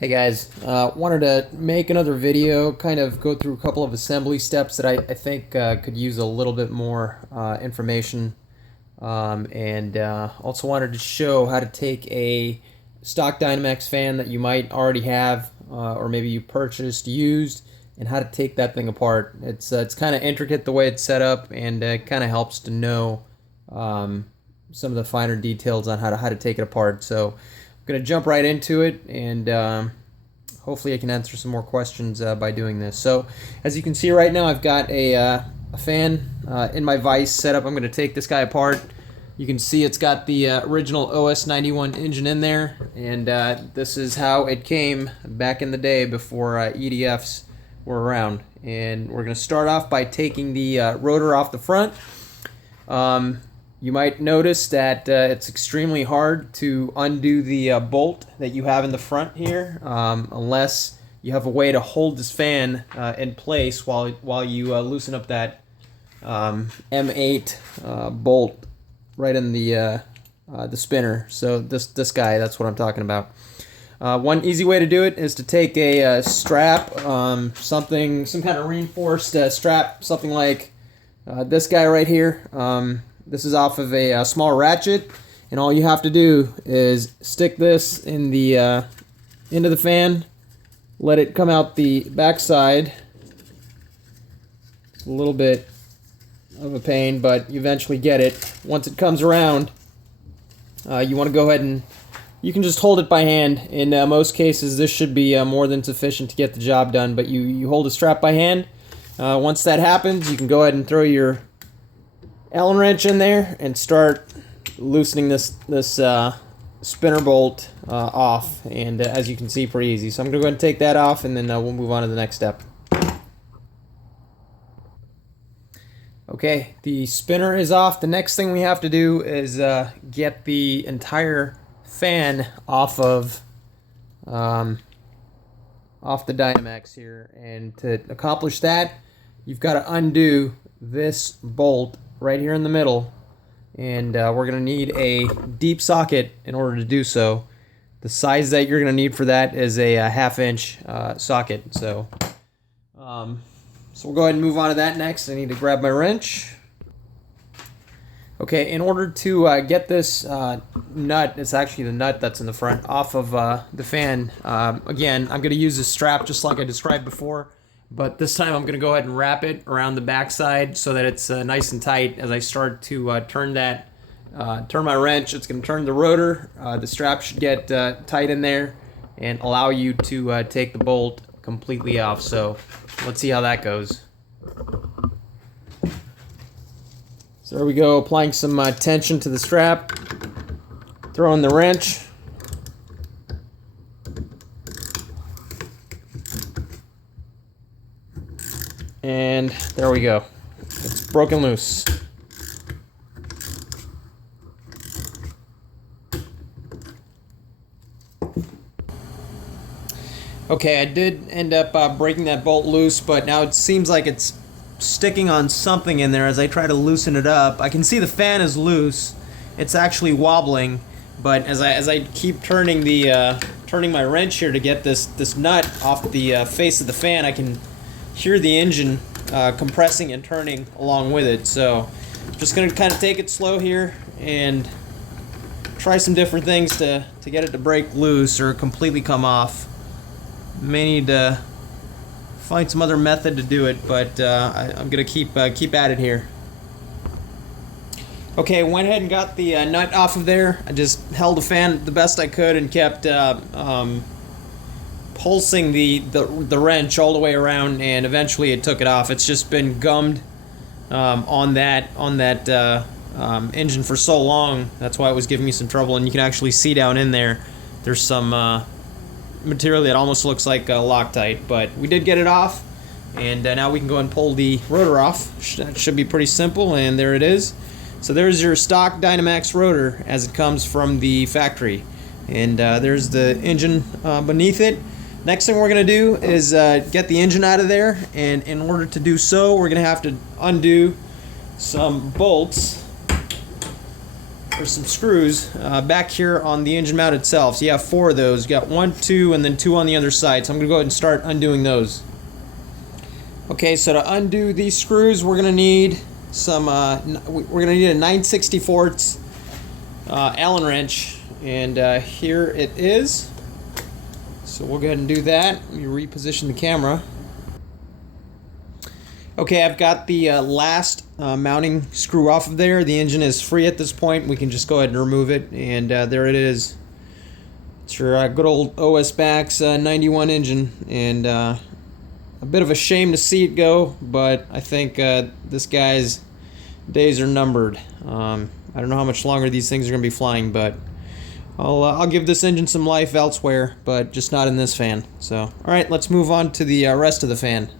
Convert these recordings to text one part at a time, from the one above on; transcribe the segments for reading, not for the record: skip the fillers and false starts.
Hey guys, wanted to make another video, kind of go through a couple of assembly steps that I think could use a little bit more information, and also wanted to show how to take a stock Dynamax fan that you might already have, or maybe you purchased used, and how to take that thing apart. It's kind of intricate the way it's set up, and it kind of helps to know some of the finer details on how to take it apart. So going to jump right into it, and hopefully I can answer some more questions by doing this. So as you can see right now, I've got a fan in my vise setup. I'm going to take this guy apart. You can see it's got the original OS91 engine in there, and this is how it came back in the day before EDFs were around. And we're going to start off by taking the rotor off the front. You might notice that it's extremely hard to undo the bolt that you have in the front here, unless you have a way to hold this fan in place while you loosen up that M8 bolt right in the spinner. So this guy, that's what I'm talking about. One easy way to do it is to take a strap, some kind of reinforced strap, something like this guy right here. This is off of a small ratchet, and all you have to do is stick this in the into the fan, let it come out the backside. It's a little bit of a pain, but you eventually get it. Once it comes around, you want to go ahead and you can just hold it by hand. In most cases, this should be more than sufficient to get the job done, but you hold the strap by hand. Once that happens, you can go ahead and throw your Allen wrench in there and start loosening this spinner bolt off, and as you can see, pretty easy. So I'm going to go ahead and take that off, and then we'll move on to the next step. Okay, the spinner is off. The next thing we have to do is get the entire fan off of off the Dynamax here, and to accomplish that, you've got to undo this bolt right here in the middle, and we're going to need a deep socket in order to do so. The size that you're going to need for that is a 1/2-inch socket. So we'll go ahead and move on to that next. I need to grab my wrench. Okay, in order to get this nut, it's actually the nut that's in the front, off of the fan, again, I'm going to use this strap just like I described before. But this time I'm going to go ahead and wrap it around the backside so that it's nice and tight. As I start to turn my wrench, it's going to turn the rotor. The strap should get tight in there and allow you to take the bolt completely off. So let's see how that goes. So there we go, applying some tension to the strap, throwing the wrench. And there we go. It's broken loose. Okay, I did end up breaking that bolt loose, but now it seems like it's sticking on something in there as I try to loosen it up. I can see the fan is loose. It's actually wobbling, but as I keep turning my wrench here to get this nut off the face of the fan, I can hear the engine compressing and turning along with it. So just going to kind of take it slow here and try some different things to get it to break loose or completely come off. May need to find some other method to do it, but I'm going to keep at it here. Okay, went ahead and got the nut off of there. I just held the fan the best I could and kept pulsing the wrench all the way around, and eventually it took it off. It's just been gummed on that engine for so long. That's why it was giving me some trouble, and you can actually see down in there there's some material that almost looks like Loctite, but we did get it off, and now we can go and pull the rotor off. That should be pretty simple, and there it is. So there's your stock Dynamax rotor as it comes from the factory, and there's the engine beneath it. Next thing we're going to do is get the engine out of there, and in order to do so, we're going to have to undo some bolts or some screws back here on the engine mount itself. So you have 4 of those. You got 1, 2, and then 2 on the other side. So I'm going to go ahead and start undoing those. Okay, so to undo these screws, we're going to need some. We're going to need a 9/64 Allen wrench, and here it is. So we'll go ahead and do that. Let me reposition the camera. Okay, I've got the last mounting screw off of there. The engine is free at this point. We can just go ahead and remove it, and there it is. It's your good old OS Bax 91 engine, and a bit of a shame to see it go, but I think this guy's days are numbered. I don't know how much longer these things are going to be flying, but I'll give this engine some life elsewhere, but just not in this fan. So, all right, let's move on to the rest of the fan.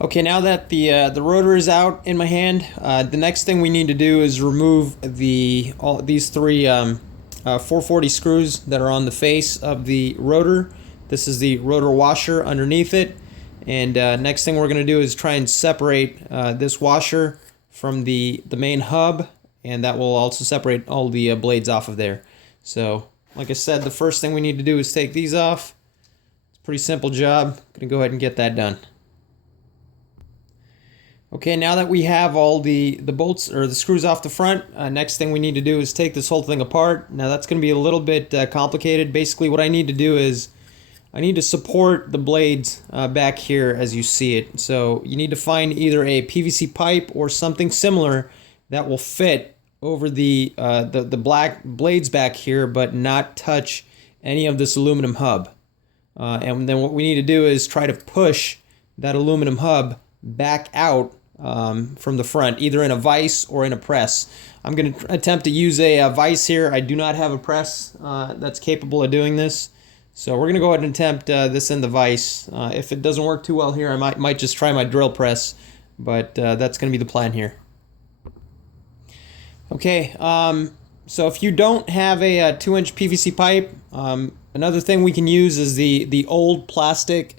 Okay, now that the rotor is out in my hand, the next thing we need to do is remove these 3 440 screws that are on the face of the rotor. This is the rotor washer underneath it, and next thing we're going to do is try and separate this washer from the main hub, and that will also separate all the blades off of there. So, like I said, the first thing we need to do is take these off. It's a pretty simple job. I'm going to go ahead and get that done. Okay, now that we have all the bolts or the screws off the front, next thing we need to do is take this whole thing apart. Now that's going to be a little bit complicated. Basically what I need to do is I need to support the blades back here as you see it. So you need to find either a PVC pipe or something similar that will fit over the black blades back here but not touch any of this aluminum hub. And then what we need to do is try to push that aluminum hub back out from the front, either in a vise or in a press. I'm going to attempt to use a vise here. I do not have a press that's capable of doing this. So we're going to go ahead and attempt this in the vise. If it doesn't work too well here, I might just try my drill press, but that's going to be the plan here. Okay, so if you don't have a 2-inch PVC pipe, another thing we can use is the old plastic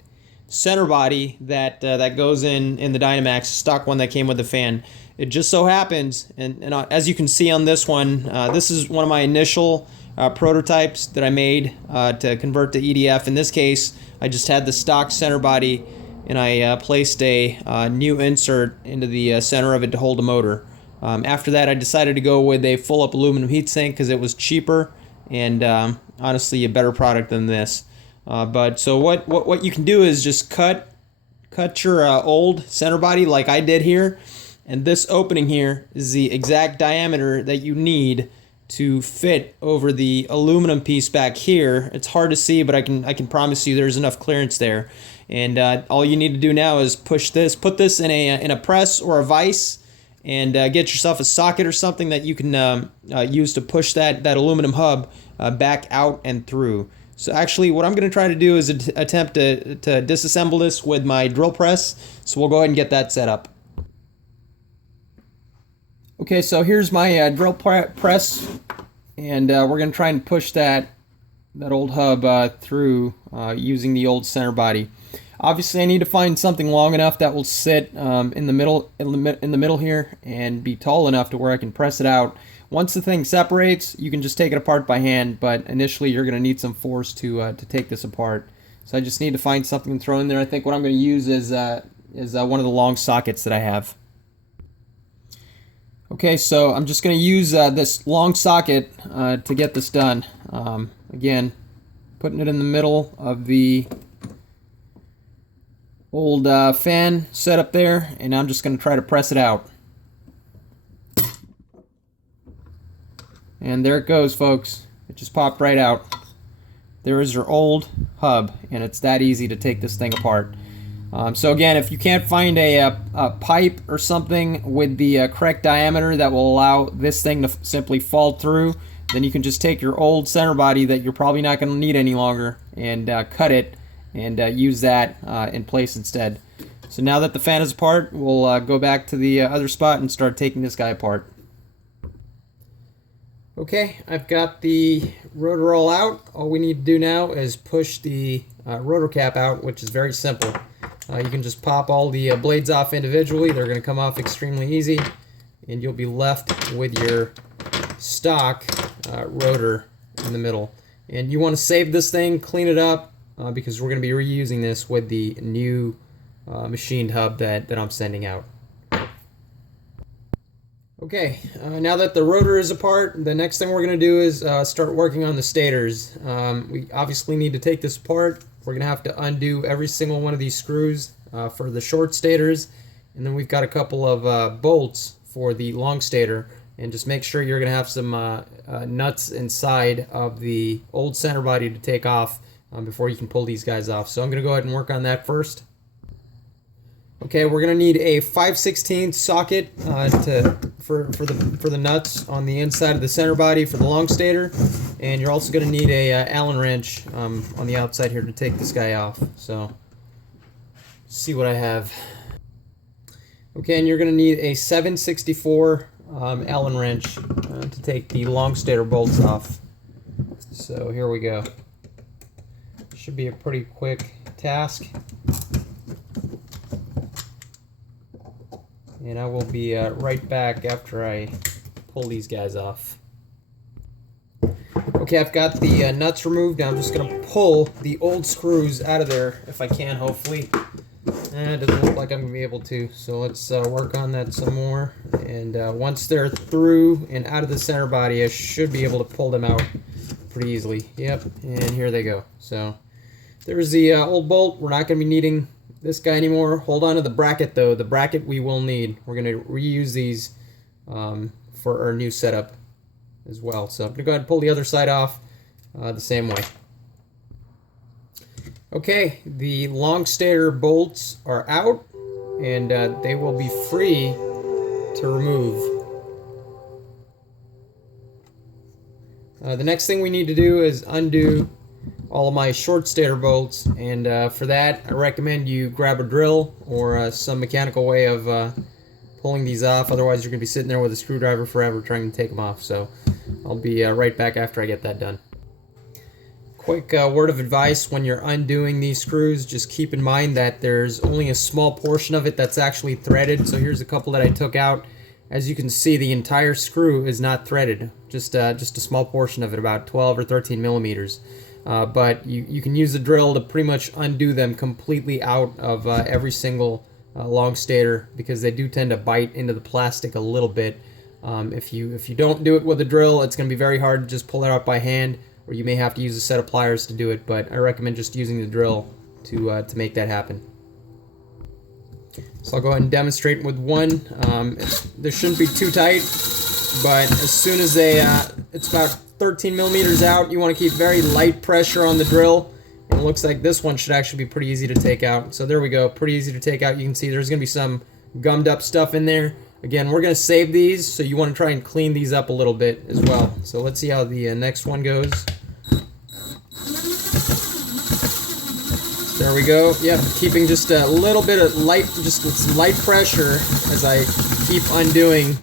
center body that goes in the Dynamax, stock one that came with the fan. It just so happens, and as you can see on this one, this is one of my initial prototypes that I made to convert to EDF. In this case, I just had the stock center body, and I placed a new insert into the center of it to hold the motor. After that, I decided to go with a full-up aluminum heatsink because it was cheaper and honestly a better product than this. But so what you can do is just cut your old center body like I did here, and this opening here is the exact diameter that you need to fit over the aluminum piece back here. It's hard to see, but I can promise you there's enough clearance there. And all you need to do now is put this in a press or a vise, and get yourself a socket or something that you can use to push that aluminum hub back out and through. So actually what I'm going to try to do is attempt to disassemble this with my drill press. So we'll go ahead and get that set up. Okay, so here's my drill press, and we're going to try and push that old hub through using the old center body. Obviously I need to find something long enough that will sit in the middle here and be tall enough to where I can press it out. Once the thing separates, you can just take it apart by hand, but initially you're going to need some force to take this apart. So I just need to find something to throw in there. I think what I'm going to use is one of the long sockets that I have. Okay, so I'm just going to use this long socket to get this done. Again, putting it in the middle of the old fan setup there, and I'm just going to try to press it out. And there it goes, folks. It just popped right out. There is your old hub, and it's that easy to take this thing apart. So again, if you can't find a pipe or something with the correct diameter that will allow this thing to simply fall through, then you can just take your old center body that you're probably not going to need any longer and cut it and use that in place instead. So now that the fan is apart, we'll go back to the other spot and start taking this guy apart. Okay, I've got the rotor all out. All we need to do now is push the rotor cap out, which is very simple. You can just pop all the blades off individually. They're going to come off extremely easy, and you'll be left with your stock rotor in the middle. And you want to save this thing, clean it up, because we're going to be reusing this with the new machined hub that I'm sending out. Okay, now that the rotor is apart, the next thing we're going to do is start working on the stators. We obviously need to take this apart. We're going to have to undo every single one of these screws for the short stators, and then we've got a couple of bolts for the long stator. And just make sure you're going to have some nuts inside of the old center body to take off before you can pull these guys off. So I'm going to go ahead and work on that first. Okay, we're going to need a 5/16 socket for the nuts on the inside of the center body for the long stator, and you're also going to need a Allen wrench on the outside here to take this guy off. So, see what I have. Okay, and you're going to need a 7/64 Allen wrench to take the long stator bolts off. So here we go. Should be a pretty quick task. And I will be right back after I pull these guys off. Okay, I've got the nuts removed. Now I'm just going to pull the old screws out of there if I can, hopefully. It doesn't look like I'm going to be able to. So let's work on that some more. And once they're through and out of the center body, I should be able to pull them out pretty easily. Yep, and here they go. So there's the old bolt. We're not going to be needing this guy anymore. Hold on to the bracket though. The bracket we will need. We're going to reuse these for our new setup as well. So I'm going to go ahead and pull the other side off the same way. Okay, the long stator bolts are out, and they will be free to remove. The next thing we need to do is undo all of my short stator bolts, and for that I recommend you grab a drill or some mechanical way of pulling these off. Otherwise you're going to be sitting there with a screwdriver forever trying to take them off. So I'll be right back after I get that done. Quick word of advice: when you're undoing these screws, just keep in mind that there's only a small portion of it that's actually threaded. So here's a couple that I took out. As you can see, the entire screw is not threaded, just a small portion of it, about 12 or 13 millimeters. But you can use the drill to pretty much undo them completely out of every single long stator, because they do tend to bite into the plastic a little bit. If you don't do it with a drill, it's going to be very hard to just pull it out by hand, or you may have to use a set of pliers to do it, but I recommend just using the drill to make that happen. So I'll go ahead and demonstrate with one. They shouldn't be too tight, but as soon as it's about 13 millimeters out, you want to keep very light pressure on the drill, and it looks like this one should actually be pretty easy to take out. So there we go, pretty easy to take out. You can see there's going to be some gummed up stuff in there. Again, we're going to save these, so you want to try and clean these up a little bit as well. So let's see how the next one goes. There we go. Yep, keeping just a little bit of light, just with some light pressure as I keep undoing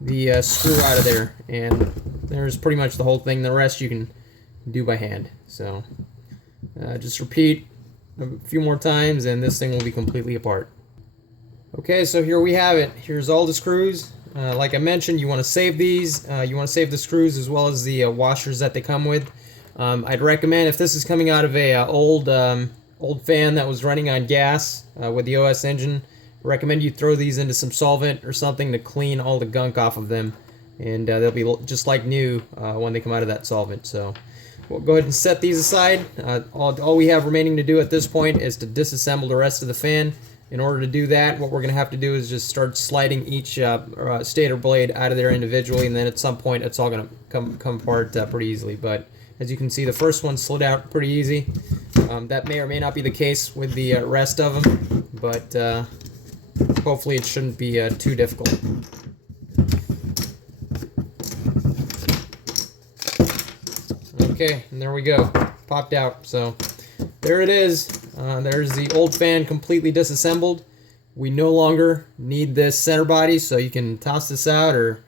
the screw out of there. And there's pretty much the whole thing. The rest you can do by hand. So just repeat a few more times and this thing will be completely apart. Okay, so here we have it. Here's all the screws. Like I mentioned, you want to save these. You want to save the screws as well as the washers that they come with. I'd recommend, if this is coming out of a old fan that was running on gas with the OS engine, I recommend you throw these into some solvent or something to clean all the gunk off of them, and they'll be just like new when they come out of that solvent. So we'll go ahead and set these aside. All we have remaining to do at this point is to disassemble the rest of the fan. In order to do that, what we're going to have to do is just start sliding each stator blade out of there individually, and then at some point it's all going to come apart pretty easily. But as you can see, the first one slid out pretty easy. That may or may not be the case with the rest of them, but hopefully it shouldn't be too difficult. Okay, and there we go. Popped out. So there it is. There's the old fan completely disassembled. We no longer need this center body, so you can toss this out or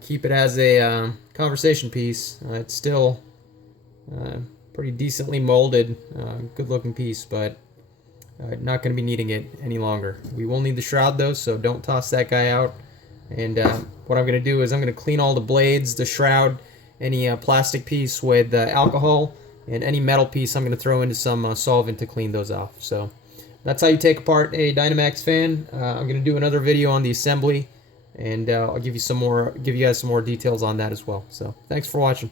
keep it as a conversation piece. It's still pretty decently molded, good looking piece, but not going to be needing it any longer. We will need the shroud though, so don't toss that guy out. And what I'm going to do is I'm going to clean all the blades, the shroud, any plastic piece with alcohol, and any metal piece I'm going to throw into some solvent to clean those off. So that's how you take apart a Dynamax fan. I'm going to do another video on the assembly, and I'll give you guys some more details on that as well. So thanks for watching.